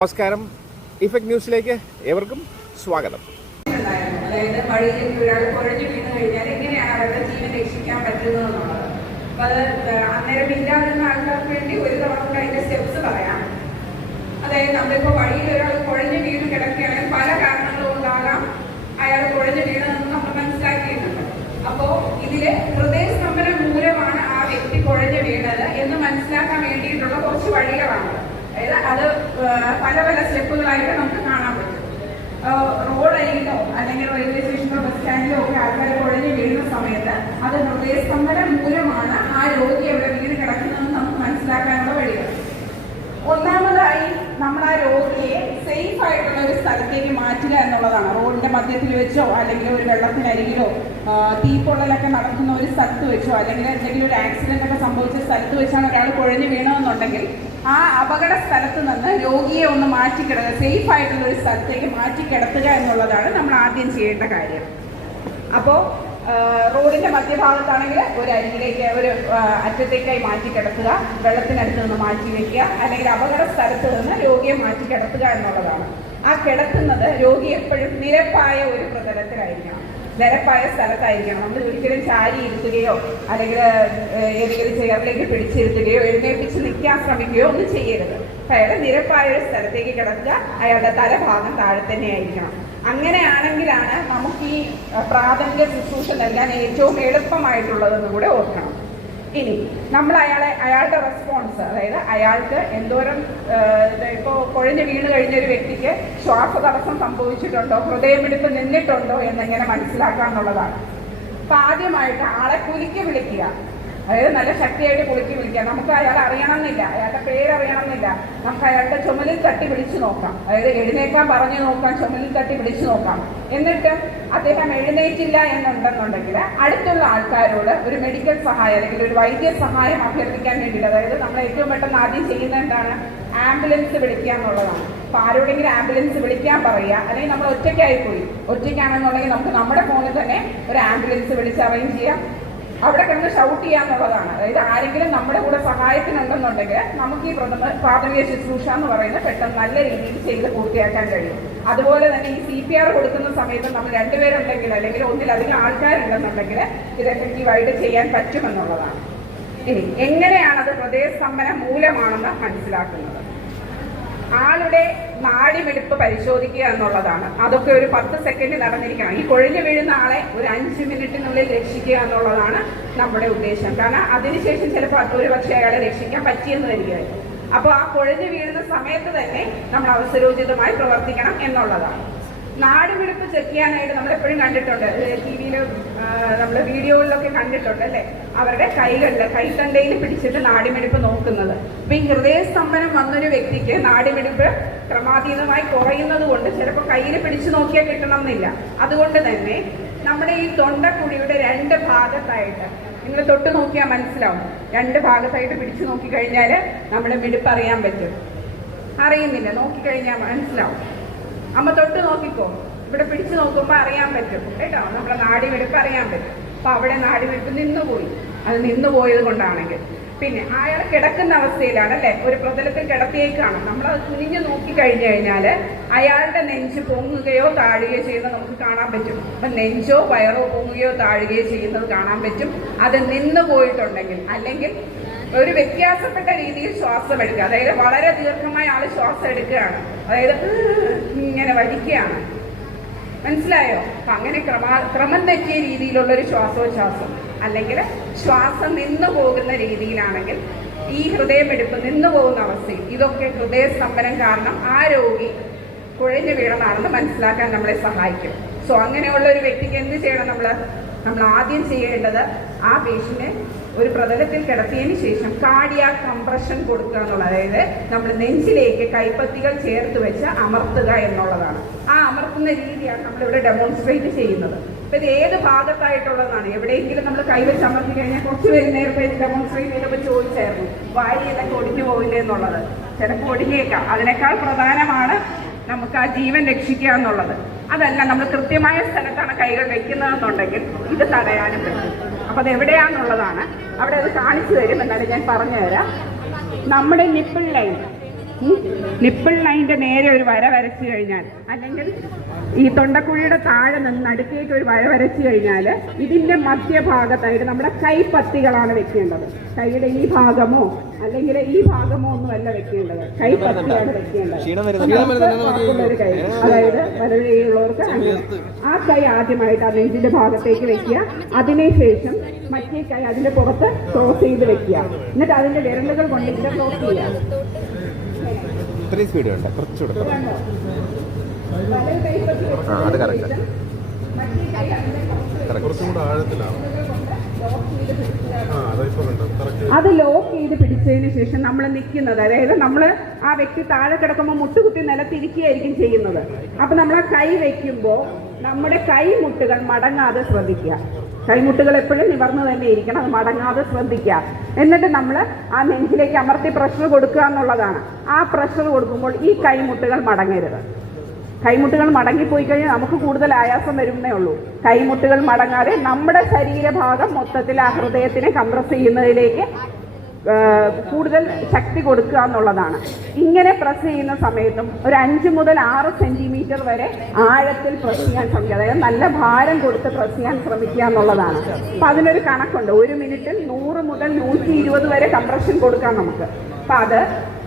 നമസ്കാരം. ഇഫക്ട് ന്യൂസിലേക്ക് ഏവർക്കും സ്വാഗതം. അതായത് വീണ് കഴിഞ്ഞാൽ എങ്ങനെയാണ് അവരുടെ ജീവൻ രക്ഷിക്കാൻ പറ്റുന്നത് എന്നുള്ളത് അപ്പൊ അത് അന്നേരം ഇല്ലാതിരുന്ന ആൾക്കാർക്ക് വേണ്ടി ഒരു പറയാം. അതായത് നമ്മളിപ്പോ വഴിയിൽ ഒരാൾ കുഴഞ്ഞു വീണ് കിടക്കുകയാണെങ്കിൽ പല കാരണങ്ങളും ഉണ്ടാകാം അയാൾ കുഴഞ്ഞു വീണതെന്ന് നമ്മൾ മനസ്സിലാക്കിയിട്ടുണ്ട് അപ്പോ ഇതിൽ ഹൃദയസ്തംഭനം മൂലമാണ് ആ വ്യക്തി കുഴഞ്ഞു വീണത് എന്ന് മനസ്സിലാക്കാൻ വേണ്ടിയിട്ടുള്ള കുറച്ച് വഴികളാണ് അതായത് അത് ഏഹ് പല പല സ്റ്റെപ്പുകളായിട്ട് നമുക്ക് കാണാൻ പറ്റും റോഡരികിലോ അല്ലെങ്കിൽ റെയിൽവേ സ്റ്റേഷനിലോ ബസ് സ്റ്റാൻഡിലോ ഒക്കെ ആൾക്കാർ കുഴഞ്ഞു വീഴുന്ന സമയത്ത് അത് ഹൃദയസ്തംഭനം മൂലമാണ് ആ രോഗി അവിടെ വീട് കിടക്കുന്നതെന്ന് നമുക്ക് മനസ്സിലാക്കാനുള്ള വഴികൾ. ഒന്നാമതായി നമ്മൾ ആ രോഗിയെ സേഫ് ആയിട്ടുള്ള ഒരു സ്ഥലത്തേക്ക് മാറ്റുക എന്നുള്ളതാണ്. റോഡിന്റെ മധ്യത്തിൽ വെച്ചോ അല്ലെങ്കിൽ ഒരു വെള്ളത്തിനരികിലോ തീപ്പൊള്ളലൊക്കെ നടക്കുന്ന ഒരു സ്ഥലത്ത് വെച്ചോ അല്ലെങ്കിൽ എന്തെങ്കിലും ഒരു ആക്സിഡന്റ് ഒക്കെ സംഭവിച്ച സ്ഥലത്ത് വെച്ചാണ് ഒരാൾ കുഴഞ്ഞു വീണമെന്നുണ്ടെങ്കിൽ ആ അപകട സ്ഥലത്ത് നിന്ന് രോഗിയെ ഒന്ന് മാറ്റി കിടക്കുക സേഫ് ആയിട്ടുള്ള ഒരു സ്ഥലത്തേക്ക് മാറ്റി കിടത്തുക എന്നുള്ളതാണ് നമ്മൾ ആദ്യം ചെയ്യേണ്ട കാര്യം. അപ്പോൾ റോഡിന്റെ മധ്യഭാഗത്താണെങ്കിൽ ഒരു അരികിലേക്ക് ഒരു അറ്റത്തേക്കായി മാറ്റി കിടത്തുക വെള്ളത്തിനടുത്ത് നിന്ന് മാറ്റി വെക്കുക അല്ലെങ്കിൽ അപകട സ്ഥലത്ത് നിന്ന് രോഗിയെ മാറ്റി കിടത്തുക എന്നുള്ളതാണ്. ആ കിടത്തുന്നത് രോഗി എപ്പോഴും നിരപ്പായ ഒരു പ്രതലത്തിലായിരിക്കണം. നിരപ്പായ സ്ഥലത്തായിരിക്കണം. നമ്മൾ ഒരിക്കലും ചാരി ഇരുത്തുകയോ അല്ലെങ്കിൽ ഏതെങ്കിലും ചെയറിലേക്ക് പിടിച്ചിരുത്തുകയോ എഴുന്നേൽപ്പിച്ച് നിൽക്കാൻ ശ്രമിക്കുകയോ ഒന്നും ചെയ്യരുത്. അയാളുടെ നിരപ്പായ ഒരു സ്ഥലത്തേക്ക് കിടക്കുക. അയാളുടെ തലഭാഗം താഴെ തന്നെ ആയിരിക്കണം അങ്ങനെയാണെങ്കിലാണ് നമുക്ക് ഈ പ്രാഥമിക ശുശ്രൂഷ നൽകാൻ ഏറ്റവും എളുപ്പമായിട്ടുള്ളതെന്ന് കൂടെ ഓർക്കണം. ഇനി നമ്മൾ അയാളെ അയാളുടെ റെസ്പോൺസ് അതായത് അയാൾക്ക് എന്തോരം ഇപ്പോൾ കുഴഞ്ഞു വീണ് കഴിഞ്ഞ ഒരു വ്യക്തിക്ക് ശ്വാസതടസ്സം സംഭവിച്ചിട്ടുണ്ടോ ഹൃദയമിടിപ്പ് നിന്നിട്ടുണ്ടോ എന്നെങ്ങനെ മനസ്സിലാക്കാന്നുള്ളതാണ്. അപ്പൊ ആദ്യമായിട്ട് ആളെ കുലിക്ക് വിളിക്കുക. അതായത് നല്ല ശക്തിയായിട്ട് പൊളിക്കി വിളിക്കുക നമുക്ക് അയാൾ അറിയണമെന്നില്ല. അയാളുടെ പേര് അറിയണമെന്നില്ല. നമുക്ക് അയാളുടെ ചുമലിൽ തട്ടി വിളിച്ചു നോക്കാം. അതായത് എഴുന്നേക്കാൻ പറഞ്ഞു നോക്കാം ചുമലിൽ തട്ടി വിളിച്ചു നോക്കാം. എന്നിട്ട് അദ്ദേഹം എഴുന്നേറ്റില്ല എന്നുണ്ടെന്നുണ്ടെങ്കിൽ അടുത്തുള്ള ആൾക്കാരോട് ഒരു മെഡിക്കൽ സഹായം അല്ലെങ്കിൽ ഒരു വൈദ്യ സഹായം അഭ്യർത്ഥിക്കാൻ വേണ്ടിയിട്ട് അതായത് നമ്മൾ ഏറ്റവും പെട്ടെന്ന് ആദ്യം ചെയ്യുന്ന എന്താണ്? ആംബുലൻസ് വിളിക്കുക എന്നുള്ളതാണ്. അപ്പൊ ആരോടെങ്കിലും ആംബുലൻസ് വിളിക്കാൻ പറയുക അല്ലെങ്കിൽ നമ്മൾ ഒറ്റയ്ക്കായി പോയി. ഒറ്റയ്ക്കാണെന്നുണ്ടെങ്കിൽ നമുക്ക് നമ്മുടെ ഫോണിൽ തന്നെ ഒരു ആംബുലൻസ് വിളിച്ച് അറേഞ്ച് ചെയ്യാം. അവിടെ കിടന്ന് ഷൗട്ട് ചെയ്യാന്നുള്ളതാണ് അതായത് ആരെങ്കിലും നമ്മുടെ കൂടെ സഹായത്തിനുണ്ടെന്നുണ്ടെങ്കിൽ നമുക്ക് ഈ പ്രഥമ പ്രാഥമിക ശുശ്രൂഷ എന്ന് പറയുന്നത് പെട്ടെന്ന് നല്ല രീതിയിൽ ചെയ്ത് പൂർത്തിയാക്കാൻ കഴിയും. അതുപോലെ തന്നെ ഈ സി പി ആർ കൊടുക്കുന്ന സമയത്ത് നമ്മൾ രണ്ടുപേരുണ്ടെങ്കിൽ അല്ലെങ്കിൽ ഒന്നിലധികം ആൾക്കാരുണ്ടെന്നുണ്ടെങ്കിൽ ഇത് എഫക്റ്റീവായിട്ട് ചെയ്യാൻ പറ്റുമെന്നുള്ളതാണ്. ഇനി എങ്ങനെയാണ് അത് ഹൃദയസ്തംഭന മൂലമാണെന്ന് മനസ്സിലാക്കുന്നത്? ആളുടെ നാടിമിടിപ്പ് പരിശോധിക്കുക എന്നുള്ളതാണ്. അതൊക്കെ ഒരു പത്ത് സെക്കൻഡ് നടന്നിരിക്കണം ഈ കൊഴിഞ്ഞു വീഴുന്ന ആളെ ഒരു അഞ്ച് മിനിറ്റിനുള്ളിൽ രക്ഷിക്കുക എന്നുള്ളതാണ് നമ്മുടെ ഉദ്ദേശം. കാരണം അതിനുശേഷം ചിലപ്പോൾ ഒരു പക്ഷേ അയാളെ രക്ഷിക്കാൻ പറ്റിയെന്ന് വരികയായിരുന്നു അപ്പോൾ ആ കൊഴിഞ്ഞു വീഴുന്ന സമയത്ത് തന്നെ നമ്മൾ അവസരോചിതമായി പ്രവർത്തിക്കണം എന്നുള്ളതാണ്. നാടുമിടിപ്പ് ചെക്ക് ചെയ്യാനായിട്ട് നമ്മൾ എപ്പോഴും കണ്ടിട്ടുണ്ട് ടി വിയിലും നമ്മൾ വീഡിയോകളിലൊക്കെ കണ്ടിട്ടുണ്ട് അല്ലേ? അവരുടെ കൈകളിൽ കൈത്തണ്ടയിൽ പിടിച്ചിട്ട് നാടിമിടിപ്പ് നോക്കുന്നത്. അപ്പൊ ഈ ഹൃദയസ്തംഭനം വന്നൊരു വ്യക്തിക്ക് നാടിമിടിപ്പ് ക്രമാതീതമായി കുറയുന്നത് കൊണ്ട് ചിലപ്പോൾ കയ്യിൽ പിടിച്ചു നോക്കിയാൽ കിട്ടണം എന്നില്ല അതുകൊണ്ട് തന്നെ നമ്മുടെ ഈ തൊണ്ടക്കുഴിയുടെ രണ്ട് ഭാഗത്തായിട്ട് നിങ്ങൾ തൊട്ട് നോക്കിയാൽ മനസ്സിലാവും. രണ്ട് ഭാഗത്തായിട്ട് പിടിച്ചു നോക്കി കഴിഞ്ഞാൽ നമ്മുടെ മിടിപ്പ് അറിയാൻ പറ്റും. അറിയുന്നില്ല നോക്കിക്കഴിഞ്ഞാൽ മനസ്സിലാവും. അമ്മ തൊട്ട് നോക്കിക്കോ. ഇവിടെ പിടിച്ചു നോക്കുമ്പോൾ അറിയാൻ പറ്റും. കേട്ടോ? നമ്മുടെ നാടിവെടുപ്പ് അറിയാൻ പറ്റും. അപ്പൊ അവിടെ നാടിവെടുപ്പ് നിന്നുപോയി. അത് നിന്നുപോയത് കൊണ്ടാണെങ്കിൽ. പിന്നെ അയാൾ കിടക്കുന്ന അവസ്ഥയിലാണ് അല്ലെ? ഒരു പ്രതലത്തിൽ കിടത്തിയേക്കാണ്. നമ്മൾ അത് കുനിഞ്ഞു നോക്കി കഴിഞ്ഞു കഴിഞ്ഞാൽ അയാളുടെ നെഞ്ച് പൊങ്ങുകയോ താഴുകയോ ചെയ്യുന്നത് നമുക്ക് കാണാൻ പറ്റും. അപ്പൊ നെഞ്ചോ വയറോ പൊങ്ങുകയോ താഴുകയോ ചെയ്യുന്നത് കാണാൻ പറ്റും. അത് നിന്നു പോയിട്ടുണ്ടെങ്കിൽ അല്ലെങ്കിൽ ഒരു വ്യത്യാസപ്പെട്ട രീതിയിൽ ശ്വാസം എടുക്കുക. അതായത് വളരെ ദീർഘമായ ആൾ ശ്വാസം എടുക്കുകയാണ്. അതായത് ഇങ്ങനെ വലിക്കുകയാണ് മനസ്സിലായോ? അങ്ങനെ ക്രമ ക്രമം തെറ്റിയ രീതിയിലുള്ള ഒരു ശ്വാസോച്ഛ്വാസം അല്ലെങ്കിൽ ശ്വാസം നിന്നു പോകുന്ന രീതിയിലാണെങ്കിൽ ഈ ഹൃദയമെടുപ്പ് നിന്നു പോകുന്ന അവസ്ഥയിൽ ഇതൊക്കെ ഹൃദയ സ്തംഭനം കാരണം ആ രോഗി കുഴഞ്ഞു വീണതാണെന്ന് മനസ്സിലാക്കാൻ നമ്മളെ സഹായിക്കും. സോ അങ്ങനെയുള്ള ഒരു വ്യക്തിക്ക് എന്ത് ചെയ്യണം നമ്മൾ നമ്മൾ ആദ്യം ചെയ്യേണ്ടത് ആ പേഷ്യനെ ഒരു പ്രതലത്തിൽ കിടത്തിയതിന് ശേഷം കാടിയ കംപ്രഷൻ കൊടുക്കുക എന്നുള്ളത് അതായത് നമ്മൾ നെഞ്ചിലേക്ക് കൈപ്പത്തികൾ ചേർത്ത് വെച്ച് അമർത്തുക എന്നുള്ളതാണ്. ആ അമർത്തുന്ന രീതിയാണ് നമ്മളിവിടെ ഡെമോൺസ്ട്രേറ്റ് ചെയ്യുന്നത്. അപ്പൊ ഇത് ഏത് ഭാഗത്തായിട്ടുള്ളതാണ്? എവിടെയെങ്കിലും നമ്മൾ കൈവച്ച് അമർത്തി കഴിഞ്ഞാൽ കുറച്ച് പേര് നേരത്തെ ഡെമോൺസ്ട്രേറ്റ് ചെയ്തപ്പോൾ ചോദിച്ചായിരുന്നു വാരിയെല്ലാം ഒടിഞ്ഞു പോകില്ലേ എന്നുള്ളത്? ചിലപ്പോൾ ഒടിഞ്ഞേക്കാം. അതിനേക്കാൾ പ്രധാനമാണ് നമുക്ക് ആ ജീവൻ രക്ഷിക്കുക എന്നുള്ളത്. അതല്ല നമ്മൾ കൃത്യമായ സ്ഥലത്താണ് കൈകൾ വെക്കുന്നതെന്നുണ്ടെങ്കിൽ ഇത് തടയാനും പറ്റും. അപ്പൊ അത് എവിടെയാണെന്നുള്ളതാണ് അവിടെ അത് കാണിച്ചു തരും എന്നാലും ഞാൻ പറഞ്ഞു തരാം നമ്മുടെ നിപ്പിൾ ലൈൻ. നിപ്പിൾ ലൈന്റെ നേരെ ഒരു വര വരച്ചു കഴിഞ്ഞാൽ അല്ലെങ്കിൽ ഈ തൊണ്ടക്കുഴിയുടെ താഴെ നിന്ന് നടുക്കേക്ക് ഒരു വര വരച്ചു കഴിഞ്ഞാൽ ഇതിന്റെ മധ്യഭാഗത്തായിട്ട് നമ്മുടെ കൈപ്പത്തികളാണ് വെക്കേണ്ടത്. കൈയുടെ ഈ ഭാഗമോ അല്ലെങ്കിൽ ഈ ഭാഗമോ ഒന്നുമല്ല വെക്കേണ്ടത്. കൈപ്പത്തിയാണ് വെക്കേണ്ടത്. കൈ. അതായത് വലത് ആ കൈ ആദ്യമായിട്ട് ആ നെഞ്ചിന്റെ ഭാഗത്തേക്ക് വെക്കുക. അതിനുശേഷം മറ്റേ കൈ അതിന്റെ പുറത്ത് ക്രോസ് ചെയ്ത് വെക്കുക. എന്നിട്ട് അതിന്റെ വിരലുകൾ കൊണ്ട് ക്ലോസ് ചെയ്യുക. ഇത്രയും സ്പീഡ് വേണ്ട കുറച്ചുകൂടെ ആ, അത് കറക്റ്റ് അത് ലോക്ക് ചെയ്ത് പിടിച്ചതിന് ശേഷം നമ്മൾ നിൽക്കുന്നത്. അതായത് നമ്മൾ ആ വ്യക്തി താഴെ കിടക്കുമ്പോൾ മുട്ടുകുത്തി നിലത്തിരിക്കുകയായിരിക്കും ചെയ്യുന്നത്. അപ്പൊ നമ്മൾ ആ കൈ വെക്കുമ്പോൾ നമ്മുടെ കൈ മുട്ടുകൾ മടങ്ങാതെ ശ്രദ്ധിക്കുക. കൈമുട്ടുകൾ എപ്പോഴും നിവർന്നു തന്നെ ഇരിക്കണം അത് മടങ്ങാതെ ശ്രദ്ധിക്കുക. എന്നിട്ട് നമ്മൾ ആ നെഞ്ചിലേക്ക് അമർത്തി പ്രഷർ കൊടുക്കുക എന്നുള്ളതാണ്. ആ പ്രഷർ കൊടുക്കുമ്പോൾ ഈ കൈമുട്ടുകൾ മടങ്ങരുത്. കൈമുട്ടുകൾ മടങ്ങിപ്പോയി കഴിഞ്ഞാൽ നമുക്ക് കൂടുതൽ ആയാസം വരുന്നേ ഉള്ളൂ. കൈമുട്ടുകൾ മടങ്ങാതെ നമ്മുടെ ശരീരഭാഗം മൊത്തത്തിൽ ആ ഹൃദയത്തിനെ കംപ്രസ് ചെയ്യുന്നതിലേക്ക് കൂടുതൽ ശക്തി കൊടുക്കുക എന്നുള്ളതാണ്. ഇങ്ങനെ പ്രസ് ചെയ്യുന്ന സമയത്തും ഒരു അഞ്ച് മുതൽ ആറ് സെന്റിമീറ്റർ വരെ ആഴത്തിൽ പ്രസ് ചെയ്യാൻ ശ്രമിക്കുക. അതായത് നല്ല ഭാരം കൊടുത്ത് പ്രസ് ചെയ്യാൻ ശ്രമിക്കുക എന്നുള്ളതാണ്. അപ്പൊ അതിനൊരു കണക്കുണ്ട്. ഒരു മിനിറ്റിൽ നൂറ് മുതൽ നൂറ്റി ഇരുപത് വരെ കംപ്രഷൻ കൊടുക്കാം നമുക്ക്. അപ്പൊ അത്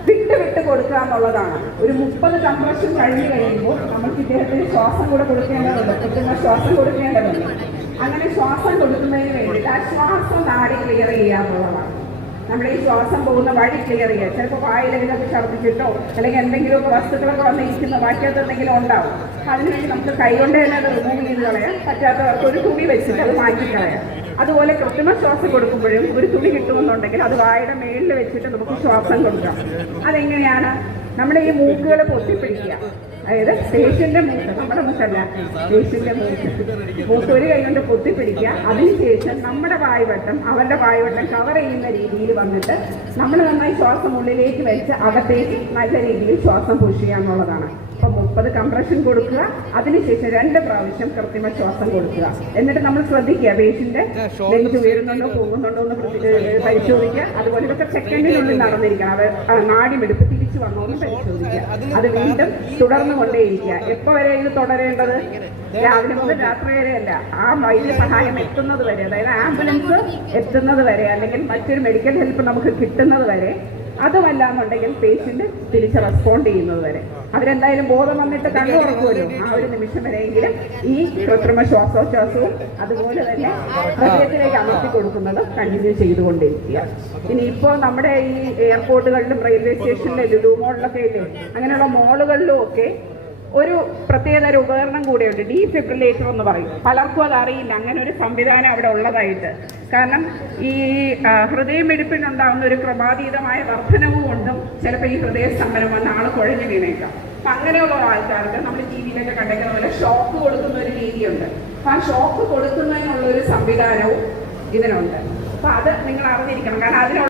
വിട്ട് വിട്ട് കൊടുക്കുക എന്നുള്ളതാണ്. ഒരു മുപ്പത് കംപ്രഷൻ കഴിഞ്ഞ് കഴിയുമ്പോൾ നമുക്ക് ഇദ്ദേഹത്തിന് ശ്വാസം കൂടെ കൊടുക്കേണ്ടതുണ്ട്. കൃത്രിമ ശ്വാസം കൊടുക്കേണ്ടതുണ്ട്. അങ്ങനെ ശ്വാസം കൊടുക്കുന്നതിന് വേണ്ടിയിട്ട് ആ ശ്വാസം നാടി ക്ലിയർ ചെയ്യുക എന്നുള്ളതാണ് നമ്മുടെ ഈ ശ്വാസം പോകുന്ന വഴി ക്ലിയർ ചെയ്യുക. ചിലപ്പോൾ വായിലെങ്കിലൊക്കെ ഛർദ്ദിച്ചിട്ടോ അല്ലെങ്കിൽ എന്തെങ്കിലുമൊക്കെ വസ്തുക്കളൊക്കെ വന്നിരിക്കുന്ന ബാക്കിയകത്ത് എന്തെങ്കിലും ഉണ്ടാവും. അതിനുവേണ്ടി നമുക്ക് കൈ കൊണ്ട് തന്നെ അത് റിമൂവ് ചെയ്ത് കളയാം. പറ്റാത്തവർക്ക് ഒരു തുണി വെച്ചിട്ട് അത് മാറ്റി കളയാം. അതുപോലെ കൃത്രിമ ശ്വാസം കൊടുക്കുമ്പോഴും ഒരു തുണി കിട്ടുമെന്നുണ്ടെങ്കിൽ അത് വായുടെ മേളിൽ വെച്ചിട്ട് നമുക്ക് ശ്വാസം കൊടുക്കാം. അതെങ്ങനെയാണ്? നമ്മുടെ ഈ മൂക്കുകൾ പൊത്തിപ്പിടിക്കുക അതായത് പേഷ്യന്റെ മൂക്ക് നമ്മുടെ മൂക്കല്ല പേഷ്യന്റെ മൂക്ക് മൂക്ക് ഒരു കൈ കൊണ്ട് പൊത്തിപ്പിടിക്കുക അതിനുശേഷം നമ്മുടെ വായുവട്ടം അവരുടെ വായുവട്ടം കവർ ചെയ്യുന്ന രീതിയിൽ വന്നിട്ട് നമ്മൾ നന്നായി ശ്വാസം ഉള്ളിലേക്ക് വെച്ച് അകത്തേക്ക് നല്ല രീതിയിൽ ശ്വാസം പുഷ് ചെയ്യുക എന്നുള്ളതാണ്. അപ്പൊ മുപ്പത് കംപ്രഷൻ കൊടുക്കുക. അതിനുശേഷം രണ്ട് പ്രാവശ്യം കൃത്രിമ ശ്വാസം കൊടുക്കുക. എന്നിട്ട് നമ്മൾ ശ്രദ്ധിക്കുക പേഷ്യന്റ് നെഞ്ച് ഉയരുന്നുണ്ടോ പോകുന്നുണ്ടോ എന്ന് പരിശോധിക്കുക. അതുപോലെ ഇതൊക്കെ സെക്കൻഡിനുള്ളിൽ നടന്നിരിക്കണം. അവർ ആ, നാഡിമെടുപ്പ് തിരിച്ചു വന്നോ എന്ന് പരിശോധിക്കുക അത് വീണ്ടും തുടർന്നു കൊണ്ടേയിരിക്കുക എപ്പോ വരെ ഇത് തുടരേണ്ടത്? രാവിലെ മുതൽ രാത്രി വരെയല്ല ആ വൈദ്യ സഹായം എത്തുന്നത് വരെ. അതായത് ആംബുലൻസ് എത്തുന്നത് വരെ. അല്ലെങ്കിൽ മറ്റൊരു മെഡിക്കൽ ഹെൽപ്പ് നമുക്ക് കിട്ടുന്നത് വരെ അതുമല്ല എന്നുണ്ടെങ്കിൽ പേഷ്യന്റ് തിരിച്ച് റെസ്പോണ്ട് ചെയ്യുന്നത് വരെ. അവരെന്തായാലും ബോധം വന്നിട്ട് കണ്ണു തുറക്കുമല്ലോ. ആ ഒരു നിമിഷം വരെയെങ്കിലും ഈ കൃത്രിമ ശ്വാസോച്ഛ്വാസവും അതുപോലെ തന്നെ ഹൃദയത്തിലേക്ക് അമർത്തി കൊടുക്കുന്നത് കണ്ടിന്യൂ ചെയ്തുകൊണ്ടിരിക്കുക. ഇനി ഇപ്പോൾ നമ്മുടെ ഈ എയർപോർട്ടുകളിലും റെയിൽവേ സ്റ്റേഷനിലും ലുലു മോളിലൊക്കെ ഇല്ലേ? അങ്ങനെയുള്ള മോളുകളിലും ഒക്കെ ഒരു പ്രത്യേകതര ഉപകരണം കൂടെയുണ്ട്. ഡീഫിബ്രിലേറ്റർ എന്ന് പറയും പലർക്കും അത് അറിയില്ല. അങ്ങനെ ഒരു സംവിധാനം അവിടെ ഉള്ളതായിട്ട്. കാരണം ഈ ഹൃദയമിടിപ്പിനുണ്ടാകുന്ന ഒരു ക്രമാതീതമായ വർധനവ് കൊണ്ടും ചിലപ്പോൾ ഈ ഹൃദയ സ്തംഭനം വന്ന ആൾ കുഴഞ്ഞു വീണേക്കാം. അപ്പം അങ്ങനെയുള്ള ആൾക്കാർക്ക് നമ്മൾ ടി വിയിലൊക്കെ കണ്ടേക്കുന്ന പോലെ ഷോക്ക് കൊടുക്കുന്ന ഒരു രീതിയുണ്ട്. അപ്പം ആ ഷോക്ക് കൊടുക്കുന്നതിനുള്ള ഒരു സംവിധാനവും ഇതിനുണ്ട്. അപ്പം അത് നിങ്ങൾ അറിഞ്ഞിരിക്കണം. കാരണം അതിനുള്ള